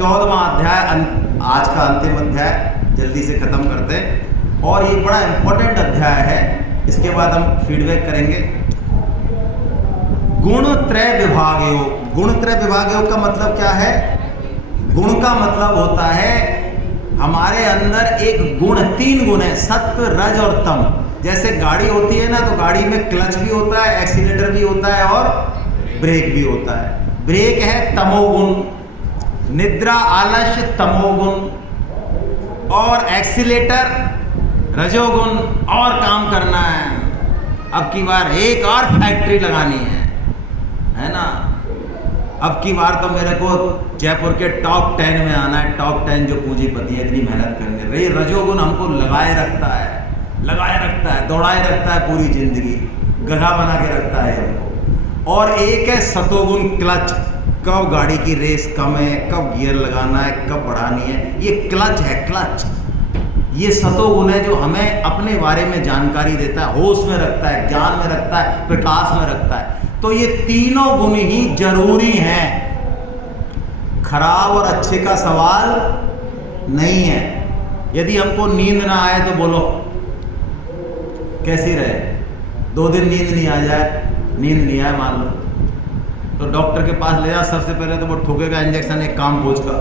14वां अध्याय, आज का अंतिम अध्याय जल्दी से खत्म करते हैं। और ये बड़ा इंपॉर्टेंट अध्याय है, इसके बाद हम फीडबैक करेंगे। गुणत्रय विभागयो। गुणत्रय विभागयो का मतलब क्या है? गुण का मतलब होता है हमारे अंदर एक गुण, 3 गुण है, सत्व, रज और तम। जैसे गाड़ी होती है ना, तो गाड़ी में क्लच भी होता है, एक्सीलेटर भी होता है और ब्रेक भी होता है। ब्रेक है तमोगुण, निद्रा आलस्य तमोगुण, और एक्सीलेटर रजोगुण, और काम करना है। अब की बार एक और फैक्ट्री लगानी है ना। अब की बार तो मेरे को जयपुर के टॉप 10 में आना है। टॉप 10 जो पूंजीपति है, इतनी मेहनत करने रही। रजोगुण हमको लगाए रखता है, दौड़ाए रखता है, पूरी जिंदगी गधा बना के रखता है हमको। और एक है सतोगुण, क्लच, कब गाड़ी की रेस कम है, कब गियर लगाना है, कब बढ़ानी है, ये क्लच है, क्लच। ये सतोगुण है जो हमें अपने बारे में जानकारी देता है, होश में रखता है, ज्ञान में रखता है, प्रकाश में रखता है। तो ये तीनों गुण ही जरूरी हैं। खराब और अच्छे का सवाल नहीं है। यदि हमको नींद ना आए तो बोलो कैसी रहे? 2 दिन नींद नहीं आ जाए, नींद नहीं आए मान लो, तो डॉक्टर के पास ले जा। सबसे पहले तो वो ठोकेगा इंजेक्शन एक काम बोझ का,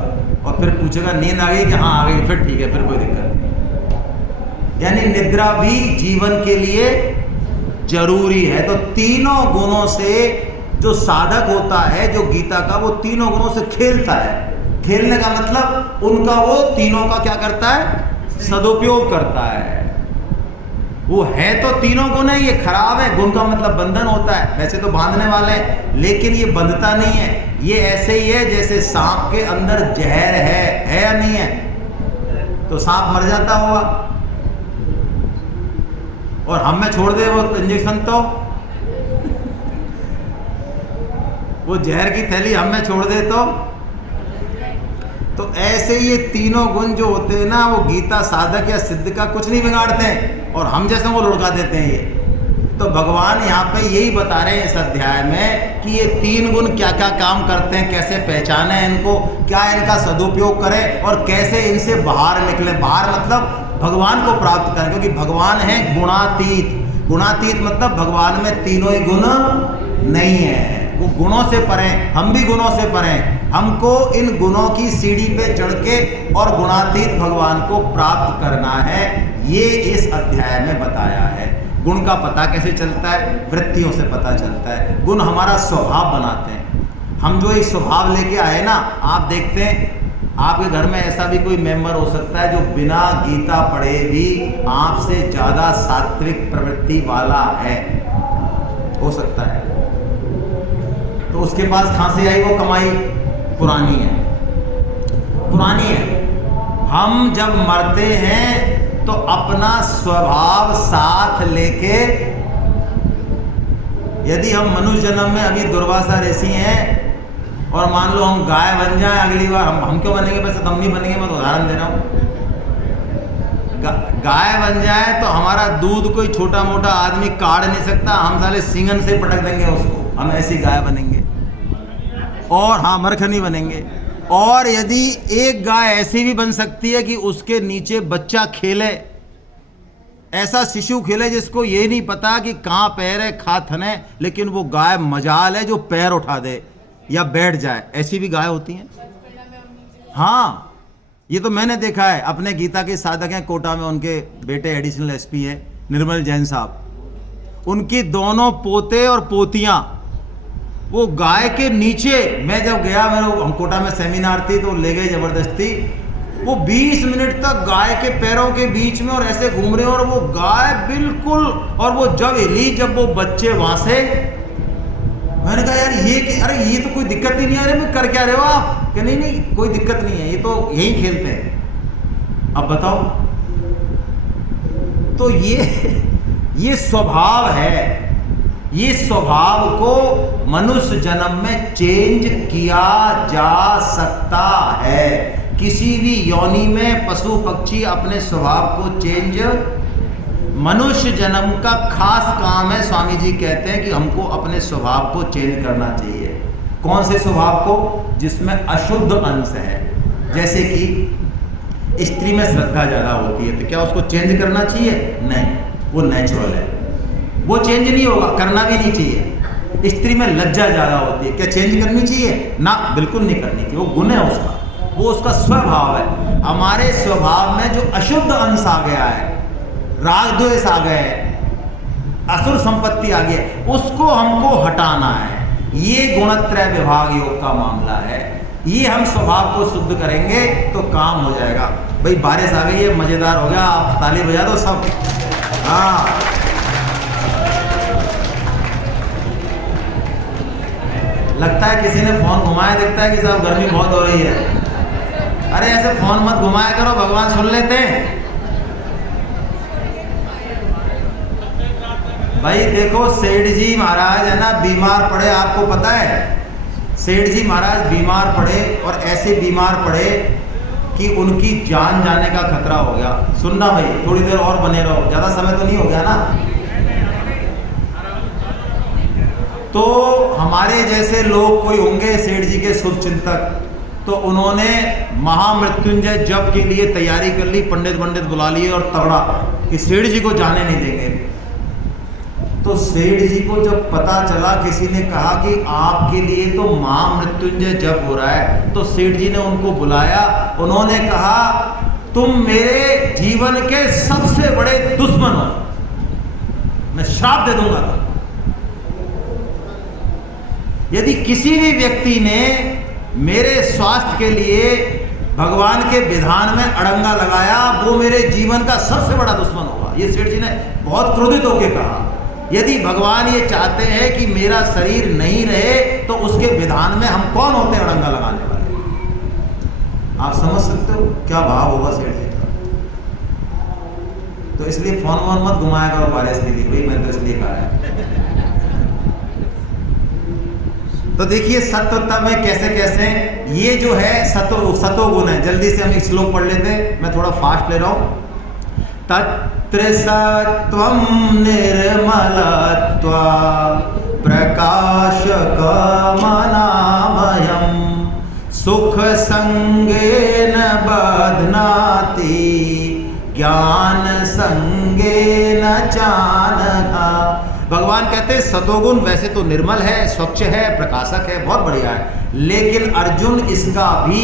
और फिर पूछेगा नींद आ गई कि हाँ आ गई, फिर ठीक है, फिर कोई दिक्कत नहीं। यानी निद्रा भी जीवन के लिए जरूरी है। तो तीनों गुणों से जो साधक होता है, जो गीता का, वो तीनों गुणों से खेलता है। खेलने का मतलब उनका वो तीनों का क्या करता है? सदुपयोग करता है। वो है तो तीनों गुण है, ये खराब है। गुण का मतलब बंधन होता है, वैसे तो बांधने वाले हैं, लेकिन ये बंधता नहीं है। ये ऐसे ही है जैसे सांप के अंदर जहर है या नहीं है? तो सांप मर जाता होगा, और हम में छोड़ दे वो इंजेक्शन, तो वो जहर की थैली हम में छोड़ दे तो ऐसे ये तीनों गुण जो होते हैं ना, वो गीता साधक या सिद्ध का कुछ नहीं बिगाड़ते हैं, और हम जैसे वो लुढ़का देते हैं ये। तो भगवान यहाँ पे यही बता रहे हैं इस अध्याय में कि ये 3 गुण क्या क्या काम करते हैं, कैसे पहचाने इनको, क्या इनका सदुपयोग करें, और कैसे इनसे बाहर निकले। बाहर मतलब भगवान को प्राप्त करें, क्योंकि भगवान है गुणातीत। गुणातीत मतलब भगवान में तीनों ही गुण नहीं है, वो गुणों से परे। हम भी गुणों से परे। हमको इन गुणों की सीढ़ी पे चढ़ के और गुणातीत भगवान को प्राप्त करना है। ये इस अध्याय में बताया है। गुण का पता कैसे चलता है? वृत्तियों से पता चलता है। गुण हमारा स्वभाव बनाते हैं। हम जो एक स्वभाव लेके आए ना, आप देखते हैं आपके घर में ऐसा भी कोई मेंबर हो सकता है जो बिना गीता पढ़े भी आपसे ज़्यादा सात्विक प्रवृत्ति वाला है, हो सकता है। तो उसके पास कहाँ से आई वो कमाई? पुरानी है, पुरानी है। हम जब मरते हैं तो अपना स्वभाव साथ लेके, यदि हम मनुष्य जन्म में अभी दुर्वासा ऋषि हैं और मान लो हम गाय बन जाएं अगली बार, हम क्यों बनेंगे? वैसे तो हम नहीं बनेंगे, मैं तो उदाहरण दे रहा हूँ। गाय बन जाए तो हमारा दूध कोई छोटा मोटा आदमी काढ़ नहीं सकता, हम साले सिंगन से पटक देंगे उसको, हम ऐसी गाय बनेंगे। और हाँ, मरखनी बनेंगे। और यदि एक गाय ऐसी भी बन सकती है कि उसके नीचे बच्चा खेले, ऐसा शिशु खेले जिसको ये नहीं पता कि कहाँ पैर है, खा थने, लेकिन वो गाय मजाल है जो पैर उठा दे या बैठ जाए, ऐसी भी गाय होती हैं। हाँ, ये तो मैंने देखा है। अपने गीता के साधक हैं कोटा में, उनके बेटे एडिशनल एसपी है निर्मल जैन साहब। उनकी दोनों पोते और पोतियां वो गाय के नीचे, मैं जब गया, मेरे कोटा में सेमिनार थी तो ले गए जबरदस्ती, वो 20 मिनट तक गाय के पैरों के बीच में और ऐसे घूम रहे हैं, और वो गाय बिल्कुल, और वो जब हिली, जब वो बच्चे वहां से, मैंने कहा यार अरे ये तो कोई दिक्कत ही नहीं है। अरे मैं कर क्या रहे हो आप? कि नहीं कोई दिक्कत नहीं है, ये तो यही खेलते हैं। अब बताओ, तो ये स्वभाव है। ये स्वभाव को मनुष्य जन्म में चेंज किया जा सकता है। किसी भी योनि में पशु पक्षी अपने स्वभाव को चेंज, मनुष्य जन्म का खास काम है। स्वामी जी कहते हैं कि हमको अपने स्वभाव को चेंज करना चाहिए। कौन से स्वभाव को? जिसमें अशुद्ध अंश है। जैसे कि स्त्री में श्रद्धा ज़्यादा होती है, तो क्या उसको चेंज करना चाहिए? नहीं, वो नेचुरल है, वो चेंज नहीं होगा, करना भी नहीं चाहिए। स्त्री में लज्जा ज़्यादा होती है, क्या चेंज करनी चाहिए? ना, बिल्कुल नहीं करनी चाहिए, वो गुण है उसका, वो उसका स्वभाव है। हमारे स्वभाव में जो अशुद्ध अंश आ गया है, राग द्वेष आ गए, असुर संपत्ति आ गई, उसको हमको हटाना है। ये गुणत्रय विभाग योग का मामला है। ये हम स्वभाव को शुद्ध करेंगे तो काम हो जाएगा। भाई बारिश आ गई है, मजेदार हो गया, आप ताली बजा दो सब। हाँ, लगता है किसी ने फोन घुमाया, दिखता है कि साहब गर्मी बहुत हो रही है। अरे ऐसे फोन मत घुमाया करो, भगवान सुन लेते हैं। भाई देखो, सेठ जी महाराज है ना, बीमार पड़े, आपको पता है, सेठ जी महाराज बीमार पड़े, और ऐसे बीमार पड़े कि उनकी जान जाने का खतरा हो गया। सुनना भाई, थोड़ी देर और बने रहो, ज़्यादा समय तो नहीं हो गया ना। तो हमारे जैसे लोग कोई होंगे सेठ जी के शुभ चिंतक, तो उन्होंने महामृत्युंजय जप के लिए तैयारी कर ली, पंडित बुला लिए और तगड़ा कि सेठ जी को जाने नहीं देंगे। तो सेठ जी को जब पता चला, किसी ने कहा कि आपके लिए तो महामृत्युंजय जप हो रहा है, तो सेठ जी ने उनको बुलाया। उन्होंने कहा, तुम मेरे जीवन के सबसे बड़े दुश्मन हो, मैं श्राप दे दूंगा। तो यदि किसी भी व्यक्ति ने मेरे स्वास्थ्य के लिए भगवान के विधान में अड़ंगा लगाया, वो मेरे जीवन का सबसे बड़ा दुश्मन होगा। ये सेठ जी ने बहुत क्रोधित होकर कहा। यदि भगवान ये चाहते हैं कि मेरा शरीर नहीं रहे, तो उसके विधान में हम कौन होते हैं अड़ंगा लगाने वाले? आप समझ सकते हो क्या भाव होगा सेठ जी का। तो इसलिए फोन वोन मत घुमाया करो बारिश के लिए, भाई मैंने तो इसलिए कहा है। तो देखिए सत्वता में कैसे कैसे ये जो है सतोगुण है। जल्दी से हम एक श्लोक पढ़ लेते हैं, मैं थोड़ा फास्ट ले रहा हूं। तत्र सत्वं निर्मलत्वा प्रकाशकमनामयं सुख संगेन बध्नाति ज्ञान संगेन चानघा। भगवान कहते हैं सतोगुण वैसे तो निर्मल है, स्वच्छ है, प्रकाशक है, बहुत बढ़िया है, लेकिन अर्जुन इसका भी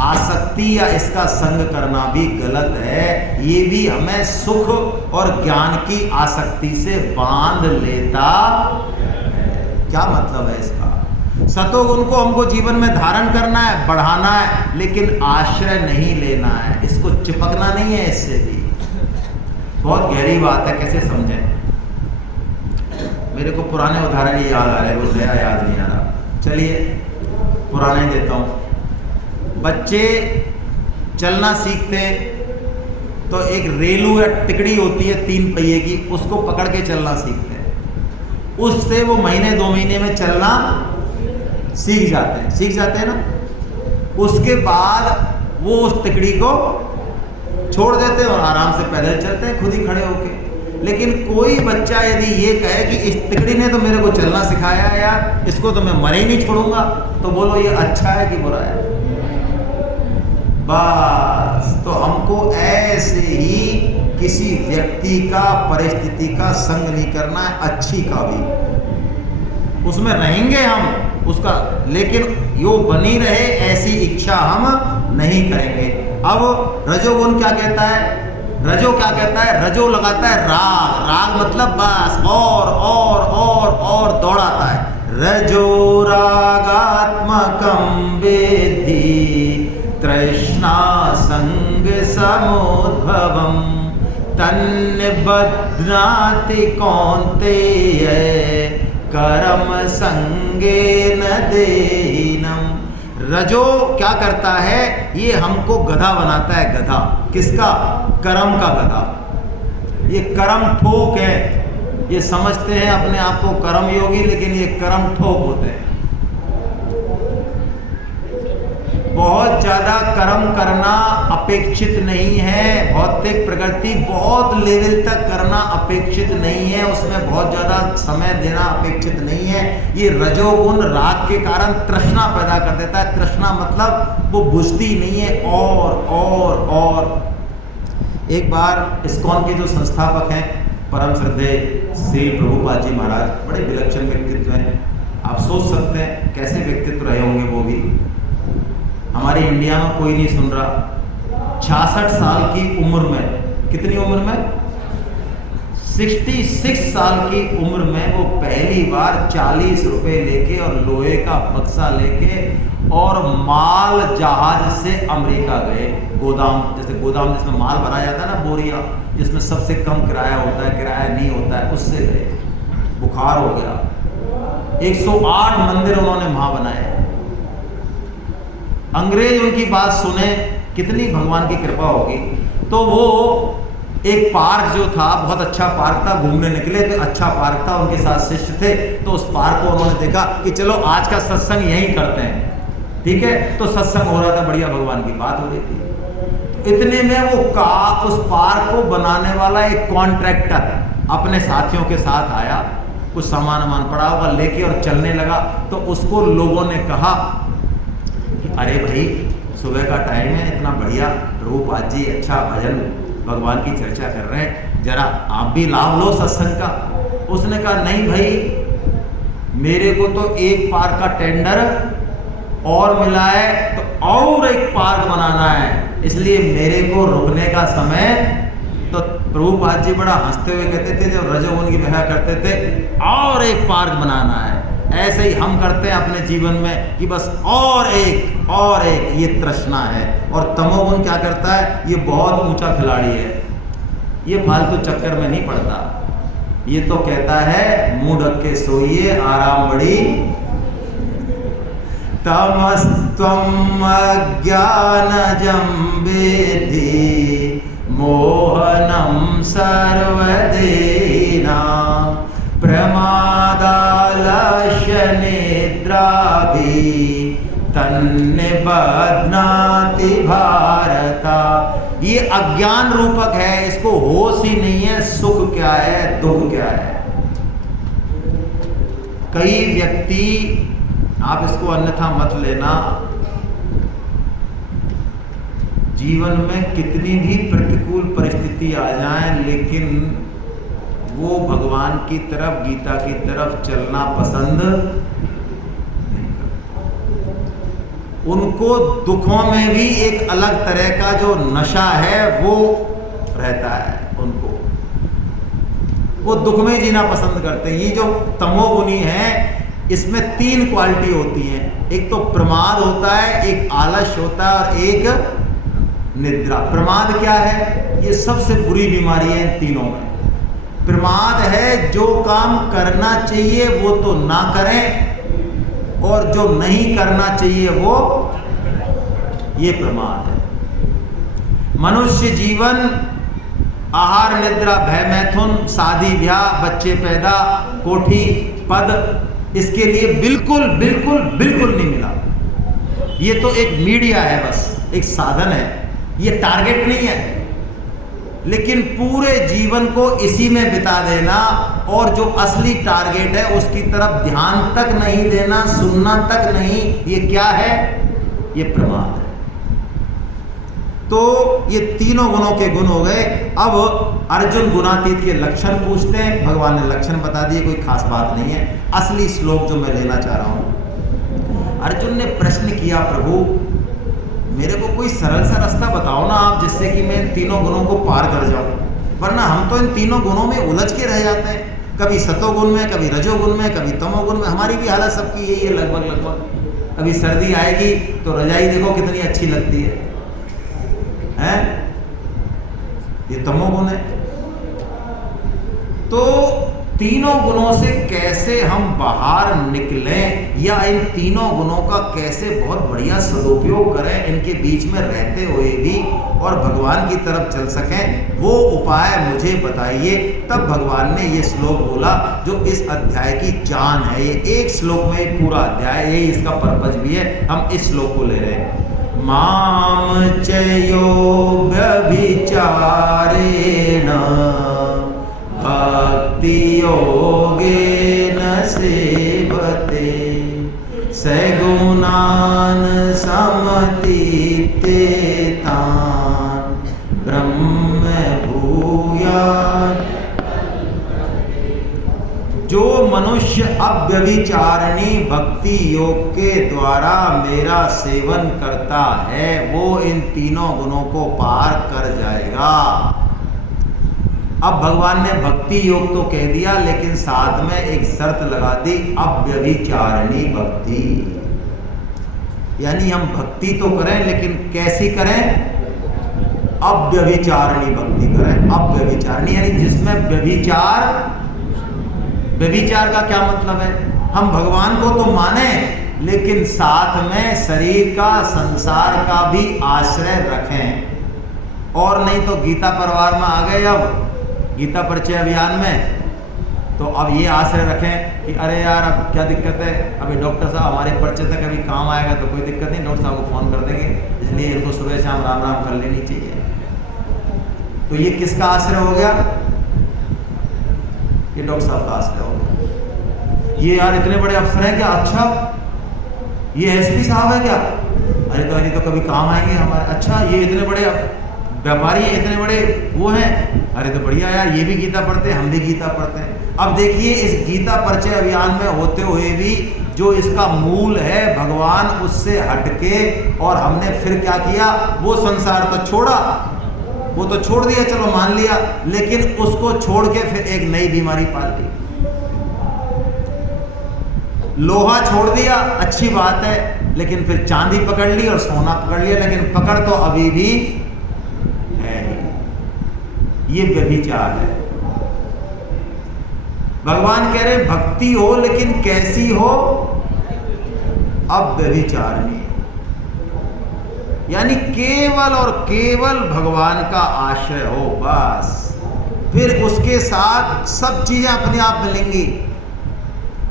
आसक्ति या इसका संग करना भी गलत है। ये भी हमें सुख और ज्ञान की आसक्ति से बांध लेता। क्या मतलब है इसका? सतोगुण को हमको जीवन में धारण करना है, बढ़ाना है, लेकिन आश्रय नहीं लेना है, इसको चिपकना नहीं है। इससे भी बहुत गहरी बात है, कैसे समझें? मेरे को पुराने उदाहरण ही याद आ रहे हैं, वो नया याद नहीं आ रहा। चलिए पुराने देता हूँ। बच्चे चलना सीखते तो एक रेलू या टिकड़ी होती है 3 पहिए की, उसको पकड़ के चलना सीखते हैं। उससे वो महीने 2 महीने में चलना सीख जाते हैं ना। उसके बाद वो उस टिकड़ी को छोड़ देते हैं और आराम से पैदल चलते हैं, खुद ही खड़े होके। लेकिन कोई बच्चा यदि ये कहे कि इस तिकड़ी ने तो मेरे को चलना सिखाया है यार, इसको तो मैं मरे ही नहीं छोड़ूंगा, तो बोलो ये अच्छा है कि बुरा है? बस, तो हमको ऐसे ही किसी व्यक्ति का, परिस्थिति का संग नहीं करना है, अच्छी का भी। उसमें रहेंगे हम उसका, लेकिन यो बनी रहे ऐसी इच्छा हम नहीं करेंगे। अब रजोगुण क्या कहता है? रजो क्या कहता है? रजो लगाता है राग मतलब बस और दौड़ाता है। रजो रागात्मकं वेद्धि तृष्णा संग समुद्भवं तन्निबध्नाति कौन्तेय कर्म संगेन देहिनम्। रजो क्या करता है? ये हमको गधा बनाता है। गधा किसका? कर्म का गधा। ये कर्म ठोक है, ये समझते हैं अपने आप को कर्म योगी, लेकिन ये कर्म ठोक होते हैं। बहुत ज़्यादा कर्म करना अपेक्षित नहीं है, भौतिक प्रगति बहुत लेवल तक करना अपेक्षित नहीं है, उसमें बहुत ज़्यादा समय देना अपेक्षित नहीं है। ये रजोगुण राग के कारण तृष्णा पैदा कर देता है। तृष्णा मतलब वो बुझती नहीं है, और एक बार इस्कॉन के जो संस्थापक हैं परम श्रद्धेय श्री प्रभुपाद जी महाराज, बड़े विलक्षण व्यक्तित्व हैं। आप सोच सकते हैं कैसे व्यक्तित्व रहे होंगे वो भी। हमारे इंडिया में कोई नहीं सुन रहा। 66 साल की उम्र में, कितनी उम्र में? 66 साल की उम्र में वो पहली बार 40 रुपए लेके और लोहे का बक्सा लेके और माल जहाज से अमेरिका गए। गोदाम, जैसे गोदाम जिसमें माल भरा जाता है ना, बोरिया, जिसमें सबसे कम किराया होता है, किराया नहीं होता है, उससे गए। बुखार हो गया। 108 मंदिर उन्होंने वहां बनाए। अंग्रेज उनकी बात सुने, कितनी भगवान की कृपा होगी। तो वो एक पार्क जो था, बहुत अच्छा पार्क था, घूमने निकले थे, अच्छा पार्क था, उनके साथ शिष्य थे। तो उस पार्क को उन्होंने देखा कि चलो आज का सत्संग यहीं करते हैं, ठीक है। तो सत्संग हो रहा था, बढ़िया भगवान की बात हो रही थी। इतने में वो उस पार्क को बनाने वाला एक कॉन्ट्रैक्टर अपने साथियों के साथ आया, कुछ सामान पड़ा होगा लेके और चलने लगा। तो उसको लोगों ने कहा कि अरे भाई, सुबह का टाइम है, इतना बढ़िया प्रभुपाद जी अच्छा भजन भगवान की चर्चा कर रहे हैं, जरा आप भी लाभ लो सत्संग का। उसने कहा नहीं भाई, मेरे को तो एक पार्क का टेंडर और मिला है, तो और एक पार्क बनाना है, इसलिए मेरे को रुकने का समय। तो प्रभुपाद जी बड़ा हंसते हुए कहते थे, जब रजोगुण की व्याख्या करते थे, और एक पार्क बनाना है। ऐसे ही हम करते हैं अपने जीवन में कि बस और एक, ये तृष्णा है। और तमोगुण क्या करता है? ये बहुत ऊंचा खिलाड़ी है, ये फालतू चक्कर में नहीं पड़ता। ये तो कहता है मुंह ढक के सोइए, आराम बड़ी। तमस्त्वम अज्ञानजं वेद्धि मोहनम सर्वदेना प्रमादालस्य निद्राभि तन्निबध्नाति भारता। ये अज्ञान रूपक है, इसको होश ही नहीं है सुख क्या है, दुख क्या है। कई व्यक्ति, आप इसको अन्यथा मत लेना, जीवन में कितनी भी प्रतिकूल परिस्थिति आ जाए, लेकिन वो भगवान की तरफ, गीता की तरफ चलना पसंद नहीं करते। उनको दुखों में भी एक अलग तरह का जो नशा है वो रहता है। उनको वो दुख में जीना पसंद करते हैं। ये जो तमोगुनी है, इसमें 3 क्वालिटी होती हैं। एक तो प्रमाद होता है, एक आलस्य होता है, और एक निद्रा। प्रमाद क्या है? ये सबसे बुरी बीमारी है इन तीनों में। प्रमाद है जो काम करना चाहिए वो तो ना करें, और जो नहीं करना चाहिए वो, ये प्रमाद है। मनुष्य जीवन आहार, निद्रा, भय, मैथुन, शादी ब्याह, बच्चे पैदा, कोठी, पद, इसके लिए बिल्कुल बिल्कुल बिल्कुल नहीं मिला। ये तो एक मीडिया है, बस एक साधन है, ये टारगेट नहीं है। लेकिन पूरे जीवन को इसी में बिता देना, और जो असली टारगेट है उसकी तरफ ध्यान तक नहीं देना, सुनना तक नहीं, ये क्या है? ये प्रमाद है। तो ये तीनों गुणों के गुण हो गए। अब अर्जुन गुणातीत के लक्षण पूछते हैं। भगवान ने लक्षण बता दिए, कोई खास बात नहीं है। असली श्लोक जो मैं लेना चाह रहा हूं, अर्जुन ने प्रश्न किया, प्रभु मेरे को कोई सरल सा रास्ता बताओ ना आप, जिससे कि मैं इन तीनों गुणों को पार कर जाऊं, वरना हम तो इन तीनों गुणों में उलझ के रह जाते हैं। कभी सतोगुण में, कभी रजोगुण में, कभी तमोगुण में। हमारी भी हालत सबकी यही है लगभग। अभी सर्दी आएगी तो रजाई देखो कितनी अच्छी लगती है, हैं? ये तमोगुण है। तो तीनों गुणों से कैसे हम बाहर निकलें, या इन तीनों गुणों का कैसे बहुत बढ़िया सदुपयोग करें, इनके बीच में रहते हुए भी और भगवान की तरफ चल सकें, वो उपाय मुझे बताइए। तब भगवान ने ये श्लोक बोला जो इस अध्याय की जान है। ये एक श्लोक में पूरा अध्याय, यही इसका पर्पज भी है, हम इस श्लोक को ले रहे हैं। माम चयो व्यभिचारेण भक्ति योगेन सेवते सगुणान समतीते तान ब्रह्म भूयात्। जो मनुष्य अव्यभिचारिणी भक्ति योग के द्वारा मेरा सेवन करता है वो इन तीनों गुणों को पार कर जाएगा। अब भगवान ने भक्ति योग तो कह दिया, लेकिन साथ में एक शर्त लगा दी, अव्यभिचारिणी भक्ति। यानी हम भक्ति तो करें लेकिन कैसी करें? अव्यभिचारिणी भक्ति करें। अव्यभिचारिणी यानी जिसमें व्यभिचार। व्यभिचार का क्या मतलब है? हम भगवान को तो माने लेकिन साथ में शरीर का, संसार का भी आश्रय रखें। और नहीं तो गीता परिवार में आ गए, अब गीता परिचय अभियान में तो अब ये आश्रय रखें कि अरे यार अब क्या दिक्कत है, अभी डॉक्टर साहब हमारे परिचय तक अभी काम आएगा तो कोई दिक्कत नहीं, डॉक्टर साहब को फ़ोन कर देंगे, इसलिए इनको सुबह शाम राम राम कर लेनी चाहिए। तो ये किसका आश्रय हो गया? ये डॉक्टर साहब का आश्रय हो गया। ये यार इतने बड़े अफसर हैं क्या? अच्छा ये एसपी साहब है क्या? अरे तो कभी काम आएंगे हमारे। अच्छा ये इतने बड़े व्यापारी हैं, इतने बड़े वो हैं, अरे तो बढ़िया यार, ये भी गीता पढ़ते हैं, हम भी गीता पढ़ते हैं। अब देखिए इस गीता परिचय अभियान में होते हुए भी जो इसका मूल है भगवान, उससे हटके और हमने फिर क्या किया? वो संसार तो छोड़ा, वो तो छोड़ दिया, चलो मान लिया, लेकिन उसको छोड़ के फिर एक नई बीमारी पाल ली। लोहा छोड़ दिया, अच्छी बात है, लेकिन फिर चांदी पकड़ ली और सोना पकड़ लिया, लेकिन पकड़ तो अभी भी है ही। ये व्यभिचार है। भगवान कह रहे भक्ति हो लेकिन कैसी हो? अव्यभिचारिणी, यानी केवल और केवल भगवान का आश्रय हो, बस। फिर उसके साथ सब चीजें अपने आप मिलेंगी।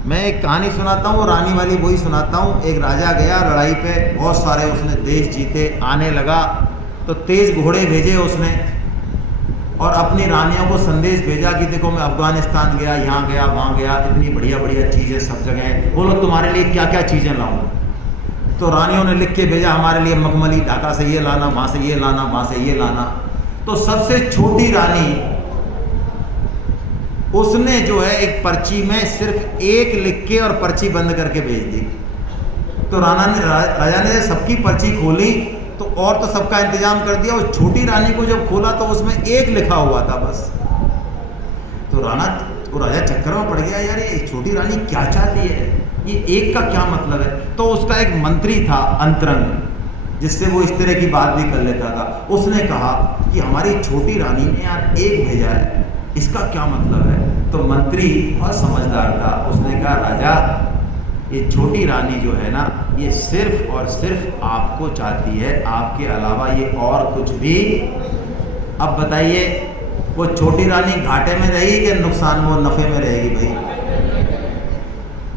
मैं एक कहानी सुनाता हूँ, रानी वाली वही सुनाता हूँ। एक राजा गया लड़ाई पे, बहुत सारे उसने देश जीते, आने लगा तो तेज घोड़े भेजे उसने और अपनी रानियों को संदेश भेजा कि देखो मैं अफगानिस्तान गया, यहाँ गया, वहाँ गया, इतनी बढ़िया बढ़िया चीज़ें सब जगह हैं, बोलो तुम्हारे लिए क्या क्या चीज़ें लाऊं। तो रानियों ने लिख के भेजा हमारे लिए मखमली, ढाका से ये लाना, वहाँ से ये लाना, वहाँ से ये लाना। तो सबसे छोटी रानी, उसने जो है एक पर्ची में सिर्फ एक लिख के और पर्ची बंद करके भेज दी। तो राजा ने सबकी पर्ची खोली तो और तो सबका इंतजाम कर दिया, और छोटी रानी को जब खोला तो उसमें एक लिखा हुआ था बस। तो राजा चक्कर में पड़ गया, यार ये छोटी रानी क्या चाहती है, ये एक का क्या मतलब है। तो उसका एक मंत्री था अंतरंग, जिससे वो इस तरह की बात भी कर लेता था। उसने कहा कि हमारी छोटी रानी ने यार एक भेजा है, इसका क्या मतलब है। तो मंत्री बहुत समझदार था, उसने कहा राजा ये छोटी रानी जो है ना, ये सिर्फ और सिर्फ आपको चाहती है, आपके अलावा ये और कुछ भी। अब बताइए वो छोटी रानी घाटे में रहेगी कि नुकसान में, नफे में रहेगी भाई।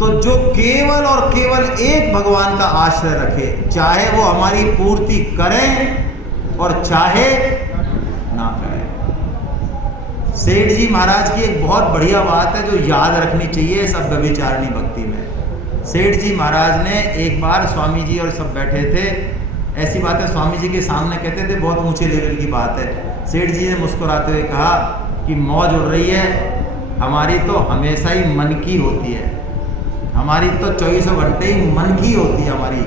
तो जो केवल और केवल एक भगवान का आश्रय रखे, चाहे वो हमारी पूर्ति करें और चाहे ना करें। सेठ जी महाराज की एक बहुत बढ़िया बात है जो याद रखनी चाहिए सब व्यभिचारिणी भक्ति में। सेठ जी महाराज ने एक बार, स्वामी जी और सब बैठे थे, ऐसी बातें स्वामी जी के सामने कहते थे, बहुत ऊंचे लेवल की बात है। सेठ जी ने मुस्कुराते हुए कहा कि मौज उड़ रही है, हमारी तो हमेशा ही मन की होती है, हमारी तो 24 घंटे ही मन की होती है हमारी।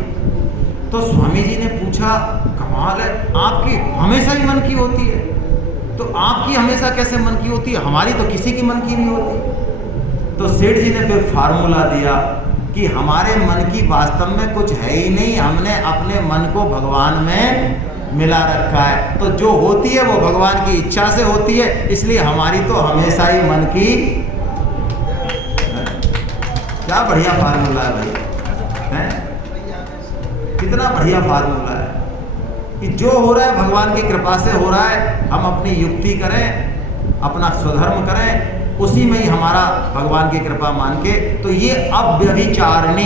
तो स्वामी जी ने पूछा कमाल है, आपकी हमेशा ही मन की होती है, तो आपकी हमेशा कैसे मन की होती है, हमारी तो किसी की मन की नहीं होती। तो सेठ जी ने फिर फार्मूला दिया कि हमारे मन की वास्तव में कुछ है ही नहीं, हमने अपने मन को भगवान में मिला रखा है, तो जो होती है वो भगवान की इच्छा से होती है, इसलिए हमारी तो हमेशा ही मन की। क्या बढ़िया फार्मूला है भाई, हैं? कितना बढ़िया फार्मूला है कि जो हो रहा है भगवान की कृपा से हो रहा है, हम अपनी युक्ति करें, अपना स्वधर्म करें, उसी में ही हमारा भगवान की कृपा मान के। तो ये अव्यभिचारिणी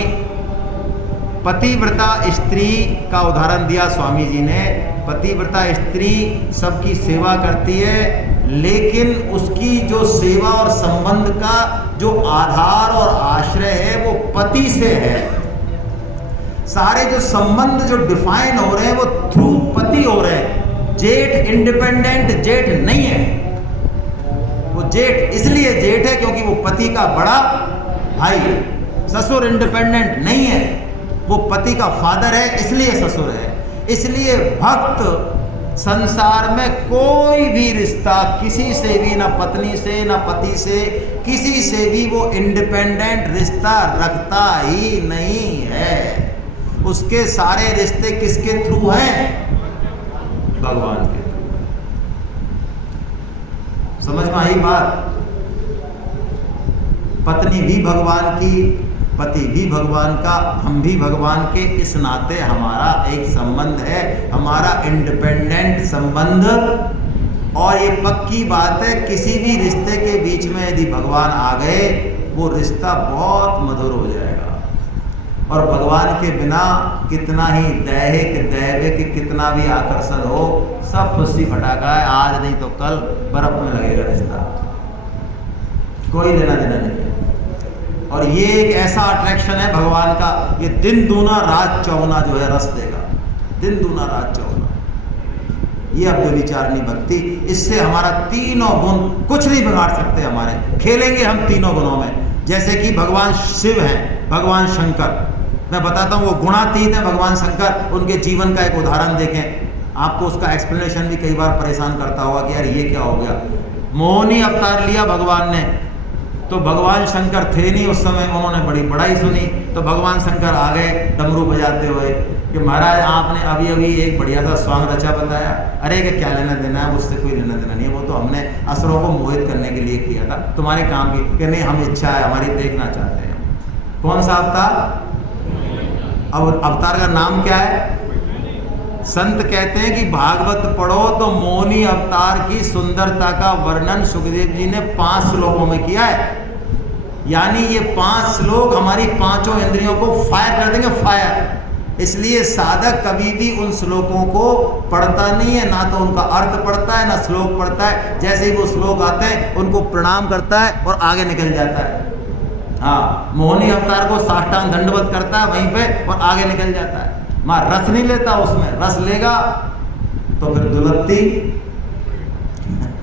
पतिव्रता स्त्री का उदाहरण दिया स्वामी जी ने। पतिव्रता स्त्री सबकी सेवा करती है, लेकिन उसकी जो सेवा और संबंध का जो आधार और आश्रय है वो पति से है। सारे जो संबंध जो डिफाइन हो रहे हैं वो थ्रू पति हो रहे हैं। जेठ इंडिपेंडेंट जेठ नहीं है। वो जेठ इसलिए जेठ है क्योंकि वो पति का बड़ा भाई है। ससुर इंडिपेंडेंट नहीं है, वो पति का फादर है, इसलिए ससुर है। इसलिए भक्त संसार में कोई भी रिश्ता किसी से भी, ना पत्नी से ना पति से, किसी से भी वो इंडिपेंडेंट रिश्ता रखता ही नहीं है। उसके सारे रिश्ते किसके थ्रू हैं? भगवान के थ्रू। समझ में आई बात? पत्नी भी भगवान की, पति भी भगवान का, हम भी भगवान के। इस नाते हमारा एक संबंध है, हमारा इंडिपेंडेंट संबंध। और ये पक्की बात है, किसी भी रिश्ते के बीच में यदि भगवान आ गए वो रिश्ता बहुत मधुर हो जाएगा। और भगवान के बिना कितना ही दैहिक दैविक कितना भी आकर्षण हो, सब फुस्सी फटाका है। आज नहीं तो कल बर्फ में लगेगा रिश्ता, कोई लेना देना नहीं। और ये एक ऐसा अट्रैक्शन है भगवान का, ये दिन दूना रात चौगुना जो है रस देगा। दिन दूना रात चौगुना, ये अब व्यभिचारिणी भक्ति। इससे हमारा तीनों गुण कुछ नहीं बिगाड़ सकते हमारे। खेलेंगे हम तीनों गुणों में। जैसे कि भगवान शिव हैं, भगवान शंकर, मैं बताता हूँ वो गुणातीत है भगवान शंकर। उनके जीवन का एक उदाहरण देखें, आपको उसका एक्सप्लेनेशन भी कई बार परेशान करता होगा कि यार ये क्या हो गया। मोहिनी अवतार लिया भगवान ने, तो भगवान शंकर थे नहीं उस समय, उन्होंने बड़ी बड़ाई सुनी। तो भगवान शंकर आ गए डमरू बजाते हुए कि महाराज आपने अभी अभी एक बढ़िया सा स्वांग रचा बताया। अरे कि क्या लेना देना है, उससे कोई लेना देना नहीं है, वो तो हमने असुरों को मोहित करने के लिए किया था, तुम्हारे काम की कि नहीं, हम इच्छा है हमारी, देखना चाहते हैं। कौन सा अवतार? अब अवतार का नाम क्या है? संत कहते हैं कि भागवत पढ़ो तो मोहिनी अवतार की सुंदरता का वर्णन सुखदेव जी ने 5 श्लोकों में किया है। यानी ये 5 श्लोक हमारी पांचों इंद्रियों को फायर कर देंगे, फायर। इसलिए साधक कभी भी उन श्लोकों को पढ़ता नहीं है, ना तो उनका अर्थ पढ़ता है ना श्लोक पढ़ता है। जैसे ही वो श्लोक आते हैं उनको प्रणाम करता है और आगे निकल जाता है। हाँ, मोहिनी अवतार को साष्टांग दंडवत करता है वहीं पे और आगे निकल जाता है। मां रस नहीं लेता उसमें, रस लेगा तो फिर दुलत्ती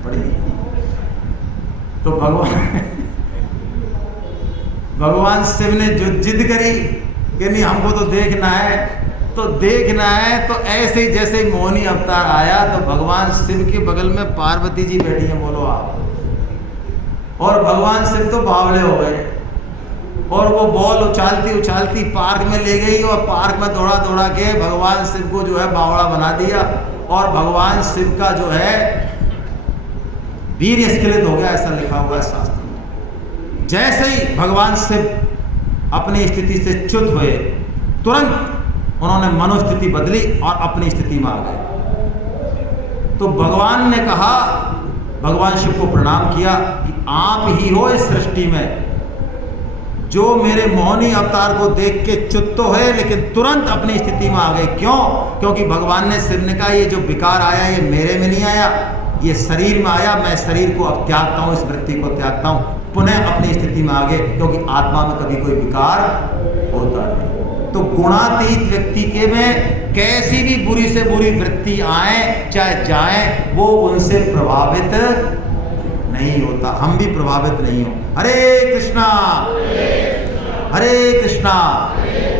पड़ेगी। तो भगवान शिव ने जो जिद करी कि नहीं हमको तो देखना है, तो देखना है। तो ऐसे ही जैसे ही मोहिनी अवतार आया तो भगवान शिव के बगल में पार्वती जी बैठी हैं, बोलो आप। और भगवान शिव तो बावले हो गए और वो बॉल उछालती उछालती पार्क में ले गई और पार्क में दौड़ा दौड़ा के भगवान शिव को जो है बावड़ा बना दिया। और भगवान शिव का जो है वीर स्खलित हो गया, ऐसा लिखा हुआ है शास्त्र में। जैसे ही भगवान शिव अपनी स्थिति से च्युत हुए, तुरंत उन्होंने मनोस्थिति बदली और अपनी स्थिति में आ गए। तो भगवान ने कहा, भगवान शिव को प्रणाम किया कि आप ही हो इस सृष्टि में जो मेरे मोहिनी अवतार को देख के च्युत तो है लेकिन तुरंत अपनी स्थिति में आ गए। क्यों? क्योंकि भगवान ने शिव ने कहा ये जो विकार आया ये मेरे में नहीं आया, ये शरीर में आया, मैं शरीर को अब त्यागता हूँ, इस वृत्ति को त्यागता हूँ, पुनः अपनी स्थिति में आ गए। क्योंकि आत्मा में कभी कोई विकार होता नहीं। तो गुणातीत व्यक्ति के में कैसी भी बुरी से बुरी वृत्ति आए चाहे जाए, वो उनसे प्रभावित नहीं होता। हम भी प्रभावित नहीं हो। हरे कृष्णा हरे कृष्णा।